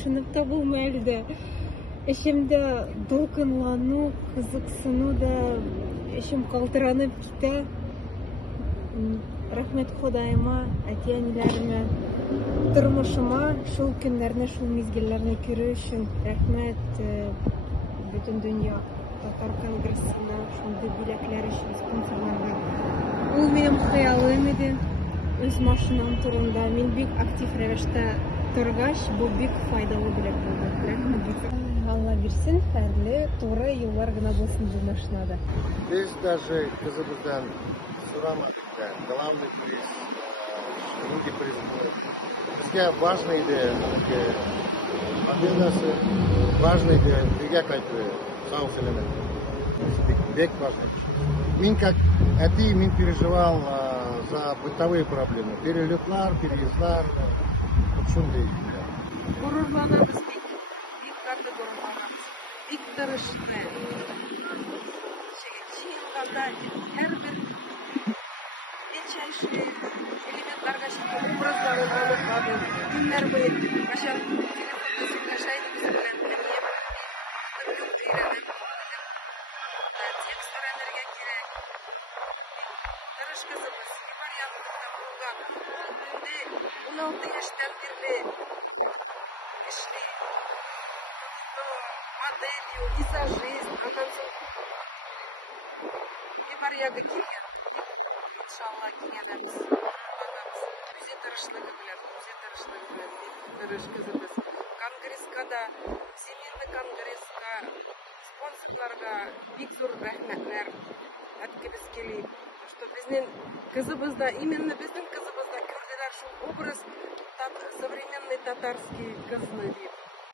ушынып та булмайлы да. Эшемде долкынлану, кызыксыну да, эшем калтыранып китә. Рәхмәт Ходайыма, әти-әниләремә, тормышыма, шул көннәрне, шул мизгелләрне күрү өчен рәхмәт бөтен дөнья татар конгрессына, шундый бүләкләр өчен, спонсорларга. Ул минем хыялым иде. Үз машинам турында мин бик актив рәвештә торгач, бу бик файдалы бүләк булды. Рәхмәт бик. Алла бирсен, хәерле, туры юллар гына булсын бу машинада. Без даже кызыбыздан сурамадык да, главный приз, другие призы. Бизге важный иде, победасы, важный иде, бизге кайтты, сау селенет. Бек важный. Мин как әти, мин переживал за бытовые проблемы. Перелетлар, переездлар, шундый. Горурланабыз бик. Бик каты горурланабыз. Бик тырышты. Чыйынганда һәрбер ячайший элементларга чыккан образларын аныклабыз. Һәрбер кашан кашайбыз белән текст өйрәнергә кирәк. Тырыш кызыбыз, Иваньянковта булган. Инде 16 яшьтән бирле эшли. Моделью, визажист, андан соң Иварьяга килгән. Иншалла килгәнбез. Үзе тырышлыгы белән, тырыш кызыбыз. Конгресска да, Всемирный конгресска, спонсорларга бик зур рәхмәтләр әйткебез кили. Что безнең кызыбызда, именно безнең кызыбызда күрделәр шул образ современный татарский кызны дип.